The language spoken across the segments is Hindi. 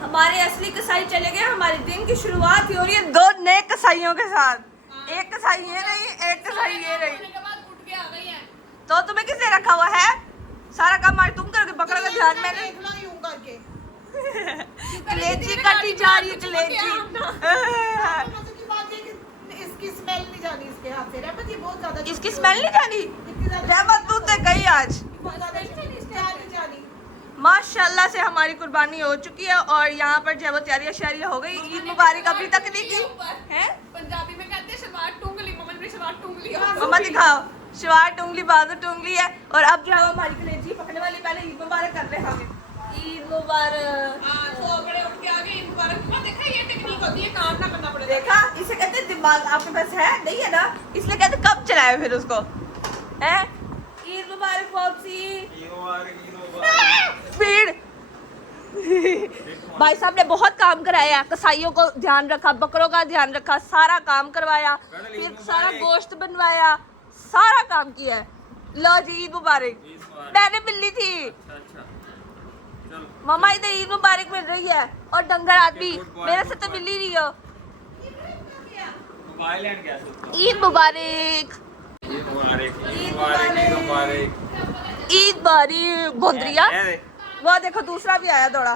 हमारे असली कसाई चले गए, हमारे दिन की शुरुआत हो रही है दो नए कसाईयों के साथ। एक कसाई ये रही, एक कसाई ये रही। तो तुम्हें किसने रखा हुआ है? सारा काम आज तुम करोगे, बकरा का ध्यान मैंने कलेजी काटी जा रही है, कलेजी। इसकी स्मेल नहीं जानी इसके हाथ से। रहमत ये बहुत ज्यादा इसकी स्मेल नहीं जानी। रहमत तू तो गई आज। माशाल्लाह से हमारी कुर्बानी हो चुकी है और यहाँ पर जो तैयारियां शारियां हो गई। ईद मुबारक अभी तक नहीं की है। पंजाबी में कहते हैं शलवार टुंगली, मम्मा ने शलवार टुंगली। मम्मा दिखाओ, शलवार टुंगली, बाजू टुंगली है। और अब जो है हमारी कलेजी पकड़ने वाली, पहले ईद मुबारक कर ले हमें। ईद मुबारक। तो बड़े उठ के आगे ईद मुबारक। देखा ये टेक्निक होती है, काम ना करना पड़ेगा। देखा, इसे कहते हैं दिमाग आपके पास है नहीं है ना, इसलिए कहते कब चलाए फिर उसको है। ईद मुबारक पॉप्सी। स्पीड। भाई साहब ने बहुत काम कराया, कसाईयों को ध्यान रखा, बकरों का ध्यान रखा, सारा काम करवाया, फिर सारा गोश्त बनवाया, सारा काम किया है। लो जी ईद मुबारक। मैंने मिली थी मामा, इधर ईद मुबारक मिल रही है। और डंगर आदमी मेरे से तो मिली नहीं हो। ईद मुबारक, ईद मुबारक। गोंदरिया वो देखो दूसरा भी आया दौड़ा।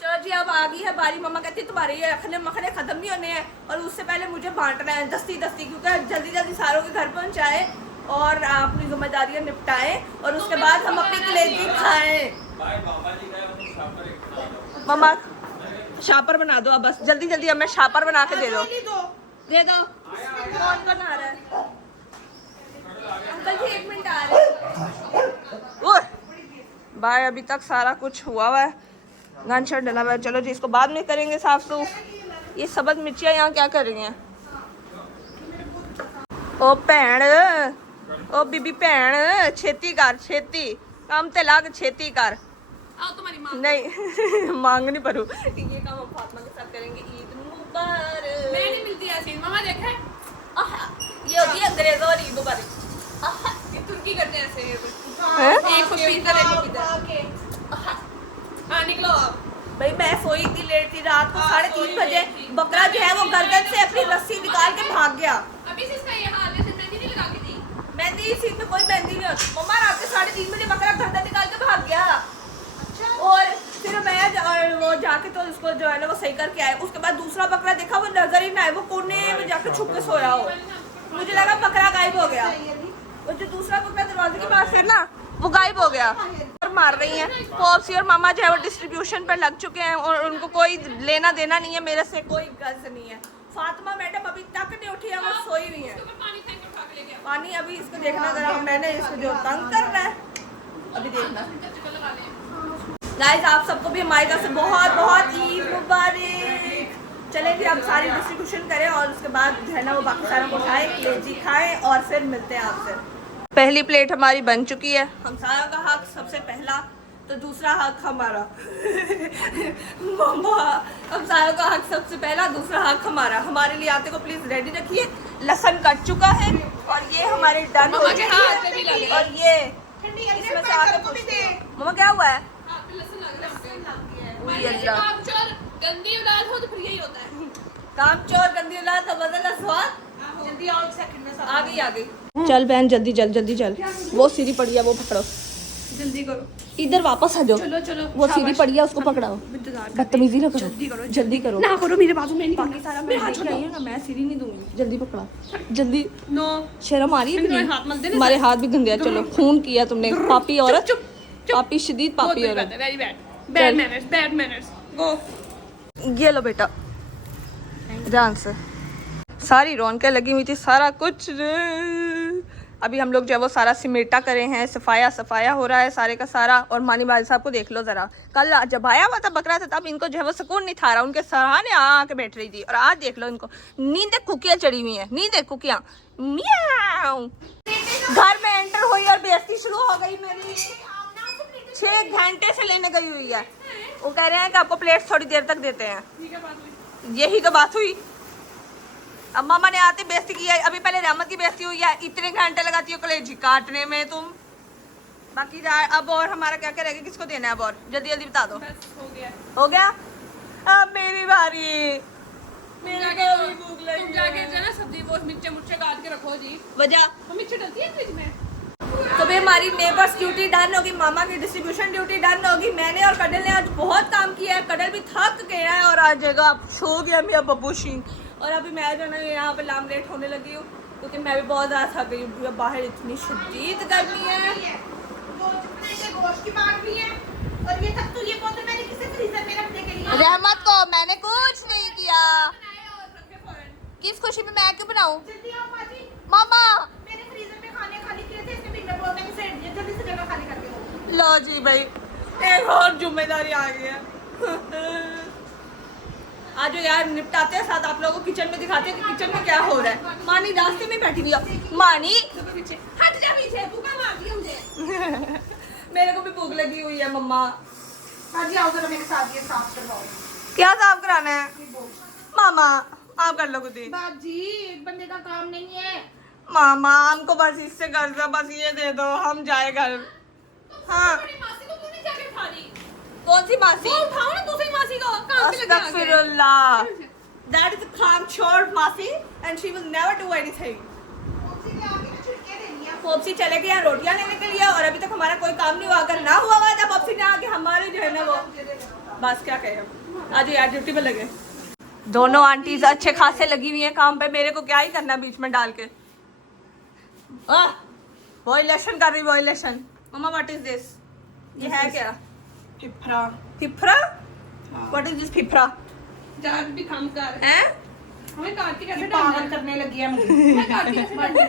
चलो जी अब आ गई है बारी। मम्मा कहती है तुम्हारे ये रखने मखने खत्म नहीं होने हैं और उससे पहले मुझे बांटना है दस्ती दस्ती, क्योंकि जल्दी जल्दी सारों के घर पहुंचाए और अपनी जिम्मेदारियां निपटाएं और उसके बाद हम अपनी कलेजी खाएं। मम्मा शापर बना दो अब, बस जल्दी जल्दी हमें शापर बना के दे दो। दे दो। कौन बना रहा है? अंकल जी 1 मिनट आ रहे हैं। भाई अभी तक सारा कुछ हुआ हुआ है, गन शर्ट डला हुआ है। चलो जी इसको बाद में करेंगे साफ सूफ। ये सबज मिर्चियाँ यहाँ क्या कर रही हैं? ओ भैन, ओ बीबी भैन, छेती कर, छेती काम ते लाग, छेती कर। आओ तुम्हारी माँ नहीं मांग नहीं पड़ू। ये काम हम फातिमा के साथ करेंगे। ईद मुबारक। मैं नहीं मिलती ऐसी। मामा देखा है ये होती है अंग्रेजों वाली ईद मुबारक। ये तुर्की करते हैं ऐसे। हैं? एक को पीतर एक को पीतर। हाँ निकलो आप। भाई मैं सोई थी, लेट थी, रात को 3:30 बजे बकरा जो है वो गर्दन से अपनी रस्सी निकाल के भाग गया। अभी से इसका ये हाल है, मेहंदी नहीं लगा के दी। मेहंदी इस ईद में कोई मेहंदी नहीं होती। मम्मा रात के 3:30 बजे बकरा गर्दन निकाल के भाग गया। और फिर मैं वो जाके तो उसको जो है ना वो सही करके आए। उसके बाद दूसरा बकरा देखा, वो नजर ही ना आए, वो कोने में जाके छुप के सोया हो। मुझे लगा बकरा गायब हो गया। वो जो दूसरा बकरा दरवाजे के पास है ना वो गायब हो गया। और मार रही हैं पॉप्सी और मामा जो है वो डिस्ट्रीब्यूशन पर लग चुके हैं और उनको कोई लेना देना नहीं है, मेरे से कोई गज नहीं है। फातिमा मैडम अभी तक नहीं उठी है, वो सोई हुई है। पानी अभी इसको देखना जरा, मैंने इसको जो तंग कर रहा है अभी देखना। गाइस आप सबको भी हमारी तरफ से बहुत बहुत ईद मुबारक। चलें फिर हम सारी डिस्ट्रीब्यूशन करें और उसके बाद जो है ना वो बाकी सारों को खाएं, कलेजी खाएं और फिर मिलते हैं आपसे। पहली प्लेट हमारी बन चुकी है। हम सारा का हक सबसे पहला, तो दूसरा हक हमारा। मम्मा हम सारों का हक सबसे पहला, दूसरा हक हमारा। हमारे लिए आते को प्लीज रेडी रखिए। लहसुन कट चुका है और ये हमारे डन हो चुकी है। और ये इसमें से आके पूछते हैं मम्मा क्या हुआ है? गंदी औलाद हो तो फिर यही होता है। काम चोर गंदी औलाद का बदला स्वाद। जल्दी आओ, 1 सेकंड में आ गई आ गई। चल बहन जल्दी चल जल्दी चल। वो सीधी पड़ी है, वो पकड़ो, जल्दी करो। इधर वापस आ जाओ। चलो चलो। वो सीधी पड़ी है, उसको पकड़ाओ। बदतमीजी ना करो, जल्दी करो, जल्दी करो ना करो मेरे बाजू में नहीं। बाकी सारा मैं हाथ छोड़ाइए ना, मैं सीधी नहीं दूंगी। जल्दी पकड़ा जल्दी। नो शर्म आ रही है? हाथ मत देना। हमारे हाथ भी गंदे हैं। चलो खून किया तुमने, पापी औरत, पापी शदीद पापी औरत। Very bad, bad manners, bad manners. Go. ये लो बेटा, ध्यान से। सारी रौनकें लगी हुई थी, सारा कुछ। अभी हम लोग जो है वो सारा सिमेटा करे हैं, सफाया हो रहा है सारे का सारा। और मानी भाई साहब को देख लो जरा, कल जब आया हुआ था बकरा था तब इनको जो है वो सुकून नहीं था रहा, उनके सराहने आके बैठ रही थी। और आज देख लो इनको नींद कुकियाँ चढ़ी हुई हैं, नींद कुकियाँ। म्याऊं। घर में एंटर हुई और बेइज्जती शुरू हो गई मेरी। 6 घंटे से लेने गई हुई है। वो कह रहे हैं कि आपको प्लेट थोड़ी देर तक देते हैं। यही तो बात हुई। अब मामा ने आते बेइज्जती की है। अभी पहले रहमत की बेइज्जती हुई है। इतने घंटे लगाती हो कलेजी काटने में तुम। बाकी अब और हमारा क्या क्या रहेगा, किसको देना है अब और जल्दी जल्दी बता दो। बस हो गया। हो गया, अब मेरी बारी। मेरे को भी भूख तुम लगी जाके है। जो है ना सब्जी वो मिर्चे मुर्चे काट के रखो जी। वजह वो मिर्ची डलती है फ्रिज में। तो भी हमारी नेबर्स ड्यूटी डन होगी, मामा की डिस्ट्रीब्यूशन ड्यूटी डन होगी। मैंने और कडल ने आज बहुत काम किया है, कडल भी थक गया है और आज जगह अब सो गया मेरा बब्बू सिंह। और अभी मैं जो है ना यहाँ पे लामलेट होने लगी हूँ क्योंकि मैं भी बहुत ज़्यादा थक गई हूँ। बाहर इतनी शदीद गर्मी है। गोश्त की बात भी है और ये तक तो ये बोलते मैंने किसी फ्रीजर में रखने के लिए रहमत को मैंने कुछ नहीं किया। किस खुशी में मैं क्यों बनाऊं? जल्दी आओ पाजी, मामा मैंने फ्रीजर में खाने खाली किए थे, इसने बिना बोलने में सेट दिया, जल्दी से जगह खाली करके दो। लो जी भाई, एक और जिम्मेदारी आ गई है। आज यार निपटाते हैं, साथ आप लोगों को किचन में दिखाते हैं कि किचन में क्या हो रहा है। मानी रास्ते में बैठी हुई है। मानी पीछे हट जा, पीछे भूखा मार दिया मुझे। मेरे को भी भूख लगी हुई है मम्मा। पाजी आओ जरा मेरे साथ, ये साफ करवाओ। क्या साफ कराना है? मामा आप कर लो खुद ही। बाजी एक बंदे का काम नहीं है। मामा हमको बस इससे कर्ज है, बस ये दे दो हम जाए घर। हाँ बड़ी मासी को क्यों नहीं जाके उठा रही? कौन सी मासी? वो उठाओ ना दूसरी मासी को, काम पे लगे आगे। अस्तगफिरुल्लाह। That is a calm मासी and she will never do anything. उसी के आगे ना छिड़के देनी है। पॉप्सी चले गए रोटियां लेने के लिए और अभी तक हमारा कोई काम नहीं हुआ। अगर ना हुआ हुआ तब पॉप्सी ने आके हमारे जो है ना वो बस क्या कहें। आज यार ड्यूटी पे लगे दोनों आंटीज अच्छे खासे लगी हुई हैं काम पे। मेरे को क्या ही करना बीच में डाल के। वो इलेक्शन कर रही, वो election. Mama what is this? ये है क्या? फिफरा। फिफरा? व्हाट इज दिस फिफरा? जाग भी काम कर। हैं? हमें काट के कैसे पागल डालना? करने लगी है मुझे। मैं काट के कैसे डालना?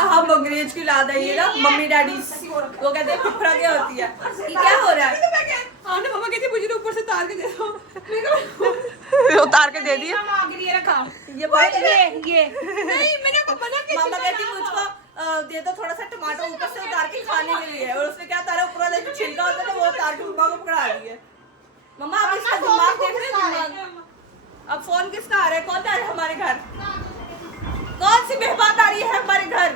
हाँ अंग्रेज की लाद है ये ना मम्मी डैडी। वो कहते हैं फिफरा क्या होती है? ये क्या हो रहा है? हाँ ना मम्मा कहती मुझे ऊपर से तार के दे दो। उतार के दे दिया। मांग रही है, रखा। ये बात ये नहीं मैंने को मना किया। मामा कहती मुझको दे दो थोड़ा सा टमाटर ऊपर से उतार के खाने के लिए। और उसने क्या तारा ऊपर वाला जो छिलका होता है ना वो उतार के मम्मा को पकड़ा दी है। मम्मा आप इसका दिमाग देख रहे हो? दिमाग अब फोन किसका आ रहा है? कौन आ रहा है हमारे घर? कौन सी बेहबात आ रही है हमारे घर?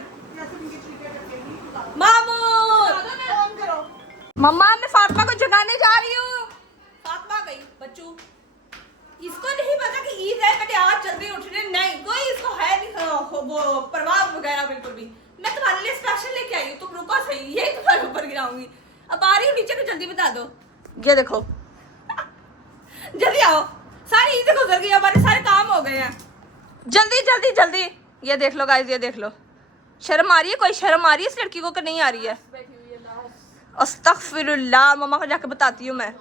मामू फोन करो। मम्मा मैं फातिमा को जगाने जा रही हूँ। फातिमा गई बच्चू। इसको नहीं पता कि ईद है, मैंने आज जल्दी उठने नहीं, कोई इसको है नहीं वो परवाह वगैरह बिल्कुल भी। मैं तुम्हारे लिए स्पेशल लेके आई हूँ, तुम रुको सही, यही तुम्हारे ऊपर गिराऊंगी। अब आ रही हूँ नीचे को, जल्दी बता दो। ये देखो जल्दी आओ, सारी ईद गुजर गई, हमारे सारे काम हो गए हैं। जल्दी जल्दी जल्दी। ये देख लो गाइस, ये देख लो। शर्म आ रही है? कोई शर्म आ रही है इस लड़की को कि नहीं आ रही है? अस्तगफिरुल्लाह। मामा को जाके बताती हूँ मैं।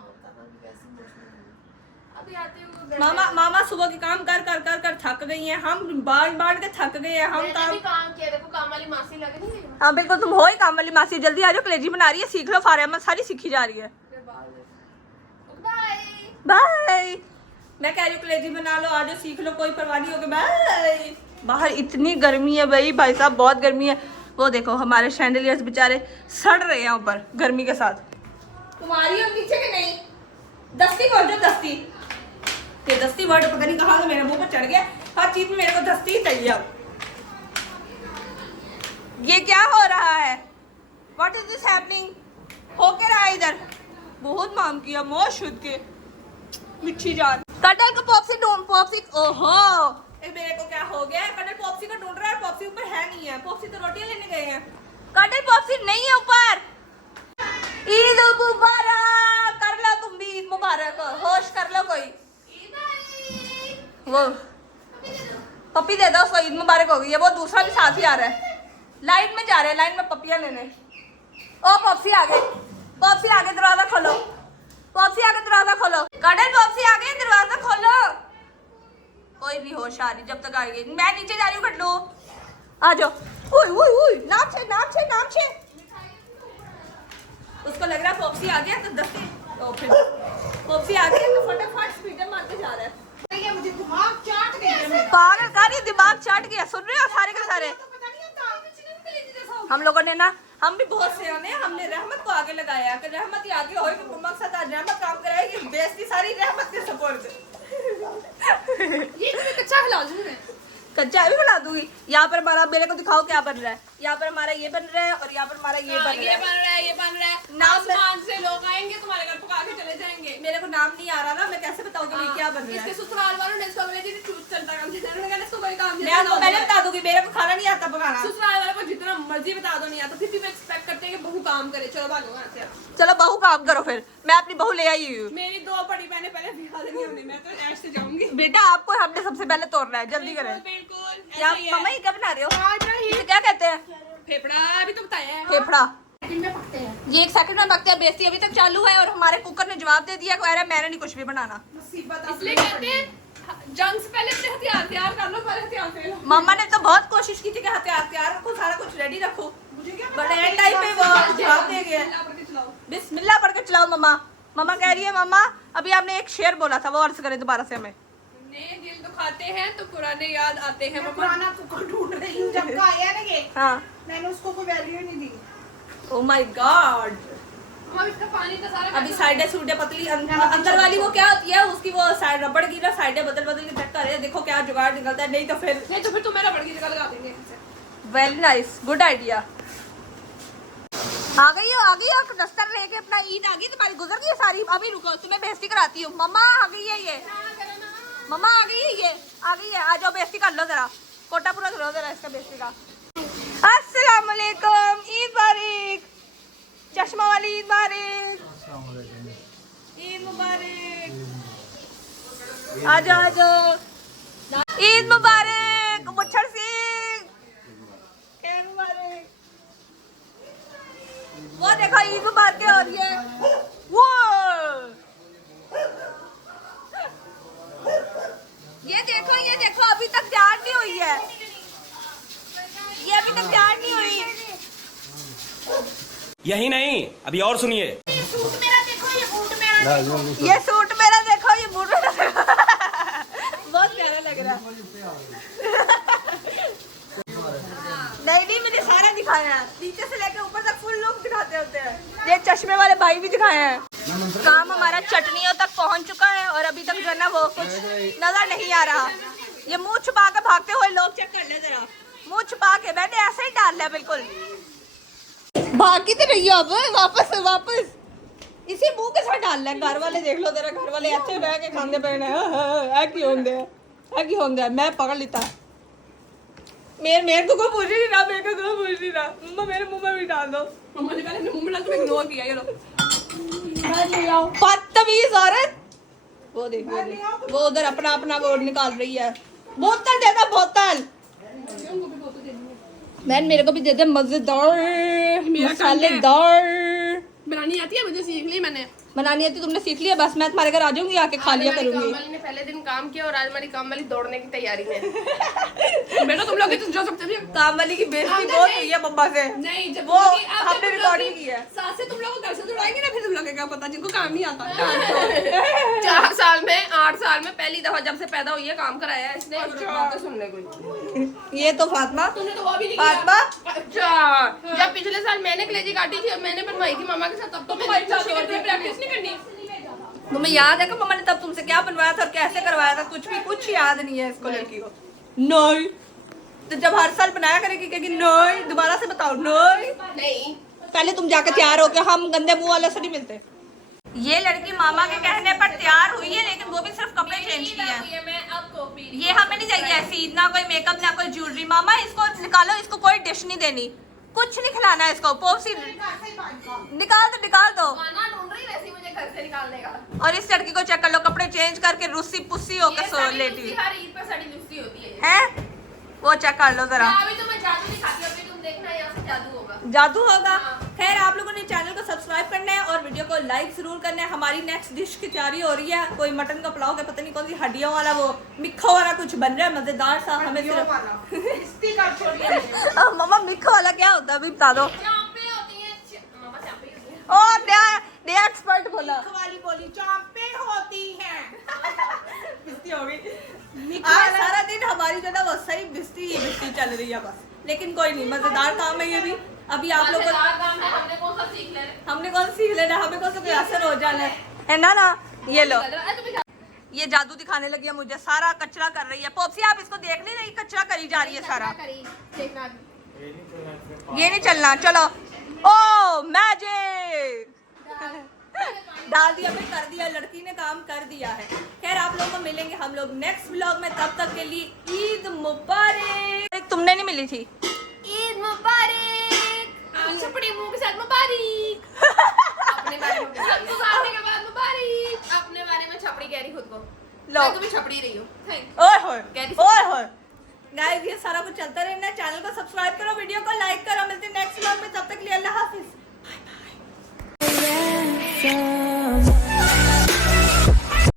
मामा सुबह के काम कर कर कर कर थक गई हैं। हम बांट के थक गए हैं। हम काम किया, देखो काम वाली मासी लगे नहीं। हाँ बिल्कुल, तुम हो ही काम वाली मासी। जल्दी आ जाओ, कलेजी बना रही है, सीख लो। फारे अहमद सारी सीखी जा रही है। बाय। मैं कह रही हूँ कलेजी बना लो, आ जाओ सीख लो, कोई परवाह नहीं होगी। बाय। बाहर इतनी गर्मी है भाई साहब, बहुत गर्मी है। वो देखो हमारे शैंडलियर्स बेचारे सड़ रहे हैं ऊपर गर्मी के साथ। तुम्हारी अब नीचे के नहीं दस्ती बोल जो दस्ती। ये दस्ती वर्ड पता नहीं कहाँ से मेरे मुंह पर चढ़ गया। हर चीज में मेरे को दस्ती ही चाहिए अब। ये क्या हो रहा है? What is this happening? हो क्या रहा है इधर? बहुत माम किया मोह शुद्ध के मिठी जान। कटल को पॉप्सी ढूंढ, पॉप्सी। ओहो मेरे को क्या हो गया? कटल पॉप्सी को ढूंढ रहा है, पॉप्सी ऊपर है नहीं है। पॉप्सी तो रोटियां लेने गए हैं। कटल पॉप्सी नहीं है ऊपर। ईद मुबारक कर लो, तुम भी ईद मुबारक होश कर लो कोई। वो पप्पी दे दो उसको, ईद मुबारक हो गई है। वो दूसरा भी साथ ही आ रहा है, लाइन में जा रहे हैं, लाइन में पपियां लेने। ओ पॉप्सी आ गए, पॉप्सी आगे दरवाजा खोलो, पॉप्सी आगे दरवाजा खोलो। कटल पॉप्सी आ गए, दरवाजा खोलो। कोई भी होश आ रही जब तक आएगी। मैं नीचे जा रही हूँ, कट लो आ जाओ। उई उई उई नाम छे नाम छे नाम छे। उसको लग रहा है पॉप्सी आ गया तो दस्ती पॉप्सी आ गया तो फटाफट स्पीडर मारते जा रहा है। ये मुझे दिमाग चाट गया। पागल का नहीं, दिमाग चाट गया। सुन रहे हो सारे के सारे? पता नहीं होता। हम लोगों ने ना, हम भी बहुत से हैं, हमने रहमत को आगे लगाया कि रहमत ही आगे होगी तो मकसद आज रहमत काम कराएगी। बेइज्जती सारी रहमत के सपोर्ट। ये तुम्हें कच्चा खिला दूं मैं। कच्चा भी बना दूंगी। यहाँ पर हमारा, मेरे को दिखाओ क्या बन रहा है। यहाँ पर हमारा ये बन रहा है और यहाँ पर हमारा ये बन रहा है। ये बन रहा है। आसमान से लोग आएंगे तुम्हारे घर पका के चले जाएंगे। मेरे को नाम नहीं आ रहा ना, मैं कैसे बताऊँ कि क्या बन रहा है। इसके ससुराल वालों ने इसको अंग्रेजी में चूत चलता काम दिया, उन्होंने कहा इसको कोई काम नहीं मैं आपको पहले बता दूंगी, मेरे को खाना नहीं आता पकाना। ससुराल वालों को जितना मर्जी बता दो नहीं आता, फिर भी एक्सपेक्ट करते हैं कि बहू काम करे। चलो भागो वहाँ से। चलो बहू काम करो फिर, मैं अपनी बहू ले आई हूँ। मेरी 2 बड़ी बहनें पहले बिहार नहीं होनी, मैं तो ऐश से जाऊंगी। बेटा आपको हमने सबसे पहले तोड़ना है, जल्दी करें। बिल्कुल क्या मम्मा ये क्या बना रहे हो? इसे क्या कहते हैं? फेफड़ा अभी तो बताया है। फेफड़ा। सेकंड में पकते हैं। ये 1 सेकंड में पकते हैं। बेइज्जती अभी तक चालू है और हमारे कुकर ने जवाब दे दिया, कह रहा है मैंने नहीं कुछ भी बनाना। मुसीबत इसलिए कहते हैं जंग से पहले अपने हथियार तैयार कर लो, पहले हथियार ले लो। मम्मा ने तो बहुत कोशिश की थी कि हथियार तैयार रखो, सारा कुछ रेडी रखो, बट एंड टाइम पे वो जवाब दे गए। बिस्मिल्लाह पढ़ के चलाओ मम्मा। मम्मा कह रही है मम्मा अभी आपने एक शेर बोला था, वो अर्ज करें दोबारा से हमें। नए दिल दुखाते हैं तो पुराने याद आते हैं। मैं पुराना कुकर ढूंढ रही हूँ, जब का आया ना ये हाँ। मैंने उसको कोई वैल्यू नहीं दी। Oh my God. मम्मा इसका पानी का सारा अभी साइडें सूडे पतली, अंदर वाली वो क्या होती है उसकी, वो साइड रबड़ की ना साइडें बदल बदल के चेक कर रहे हैं। देखो क्या जुगाड़ निकलता है, नहीं तो फिर तुम मेरा बड़की जगह लगा देंगे। Very nice, good idea. आ गई हो डस्टर लेके अपना। ईद आ गई तुम्हारी, गुजर गई सारी। अभी रुको तुम्हें बेइज्जती कराती हूँ। मम्मा आ गई है ये, मम्मा आ गई है ये, आ गई है। आ जाओ बेइज्जती कर लो जरा, कोटा पूरा करो जरा इसका बेइज्जती का। अस्सलाम वालेकुम, ईद मुबारक, चश्मा वाली ईद मुबारक, ईद मुबारक। आ जाओ आ जाओ, ईद मुबारक मुच्छर सिंह, ईद मुबारक। वो देखो ईद मुबारक हो रही है। वो ये देखो अभी तक तैयार नहीं हुई है, ये अभी तक तैयार नहीं हुई। यही नहीं, अभी और सुनिए। ये सूट मेरा देखो, ये बूट मेरा देखो। ये सूट मेरा देखो, ये बूट मेरा देखो। बहुत प्यारा लग रहा है। नहीं मैंने सारा दिखाया है, नीचे से लेकर ऊपर तक फुल लुक दिखाते होते हैं। ये चश्मे वाले भाई भी दिखाए हैं। काम हमारा चटनियों तक पहुंच चुका है और अभी तक जो है ना वो कुछ नजर नहीं आ रहा। ये मुंह छुपा के भागते हुए लोग चेक कर ले जरा, मुंह छुपा के मैंने ऐसे ही डाल लिया बिल्कुल। भागी तो रही अब, वापस इसी मुंह के साथ डाल लिया। घर वाले देख लो जरा, घर वाले ऐसे बह के खाने पे मैं पकड़ लेता। मेरे को कोई पूछ नहीं रहा, मेरे को कोई पूछ नहीं रहा। मम्मा मेरे मुंह में भी डाल दो। मम्मा ने पहले मुंह में डाल के इग्नोर किया। ये लो बदतमीज औरत। वो देख वो उधर अपना वो निकाल रही है। बोतल दे दो, बोतल। मैन मेरे को भी दे दे, मजेदार मसालेदार। बनानी आती है मुझे, सीख ली मैंने। बनानी आती तुमने सीख लिया, बस मैं तुम्हारे घर आ जाऊंगी, आके खा लिया करूंगी। कामवाली ने पहले दिन काम किया और आज हमारी कामवाली दौड़ने की तैयारी में। बेटा तुम लोग जो सकते थे। काम वाली की बेइज्जती बहुत हुई है मम्मा से। नहीं जब वो हमने रिकॉर्डिंग की है। सास से तुम लोग को घर से दौड़ाएंगे ना, फिर तुम लोग क्या पता जिनको काम नहीं आता। 4 साल में 8 साल में पहली दफा जब से पैदा हुई है काम कराया है इसने। बातें सुनने को ये तो फातिमा, तुमने तो वो भी नहीं फातिमा। अच्छा जब पिछले साल मैंने कलेजी काटी थी और मैंने बनवाई थी मामा के साथ, तब तो मैंने प्रैक्टिस नहीं करनी। तुम्हें याद है कि मम्मा ने तब तुमसे क्या बनवाया था और कैसे करवाया था? कुछ याद नहीं है इसको, लड़की को। नहीं तो जब हर साल बनाया करेगी कहेगी नहीं, दोबारा से बताओ नहीं। पहले तुम जाकर तैयार हो के, हम गंदे मुंह वाले से नहीं मिलते। ये लड़की मामा के कहने पर तैयार हुई है, लेकिन वो भी सिर्फ कपड़े चेंज किए हैं। ये हमें नहीं चाहिए ऐसी, ना कोई मेकअप ना कोई ज्वेलरी। मामा इसको निकालो, इसको कोई डिश नहीं देनी, कुछ नहीं खिलाना है इसको। पोपसी निकाल दो। और इस लड़की को चेक कर लो, कपड़े चेंज करके रूसी पुस्सी होकर सो लेटी है। वो चेक कर लो जरा, जादू होगा। खैर आप लोगों ने चैनल को सब्सक्राइब करना है और वीडियो को लाइक जरूर करना है। हमारी नेक्स्ट डिश की तैयारी हो रही है, कोई मटन का पुलाव का पता नहीं कौन सी हड्डियों वाला, वो मिक्खो वाला कुछ बन रहा है मजेदार सा। हमें सिर्फ मम्मा मिक्खो वाला क्या होता है अभी बता दो। और नया एक्सपर्ट बोला, वाली बोली चांपे होती हैं। बिस्ती हो गई आज सारा दिन हमारी जो ना वो सही बिस्ती चल रही है बस। लेकिन कोई नहीं, मजेदार काम है ये भी। अभी आप लोगों को हमने कौन सीख लेना, हमें कौन सा कोई असर हो जाना है ना। ये लो, ये जादू दिखाने लगी है मुझे, सारा कचरा कर रही है। पॉप्सी आप इसको देख नहीं रही, कचरा करी जा रही है सारा। ये नहीं चलना, चलो। ओ मैजिक डाल दिया भाई, कर दिया, लड़की ने काम कर दिया है। खैर आप लोगों को मिलेंगे हम लोग नेक्स्ट व्लॉग में, तब तक के लिए ईद मुबारक। तुमने नहीं मिली थी? ईद मुबारक। छपड़ी मुंह के साथ मुबारक। अपने बारे में गुजारने के बाद मुबारक। अपने बारे में छपड़ी कह रही खुद को। लो। मैं कभी छपड़ी रही हूँ। ओए होए, ओए होए। गाइस ये सारा कुछ चलता रहना है। चैनल को सब्सक्राइब करो, वीडियो को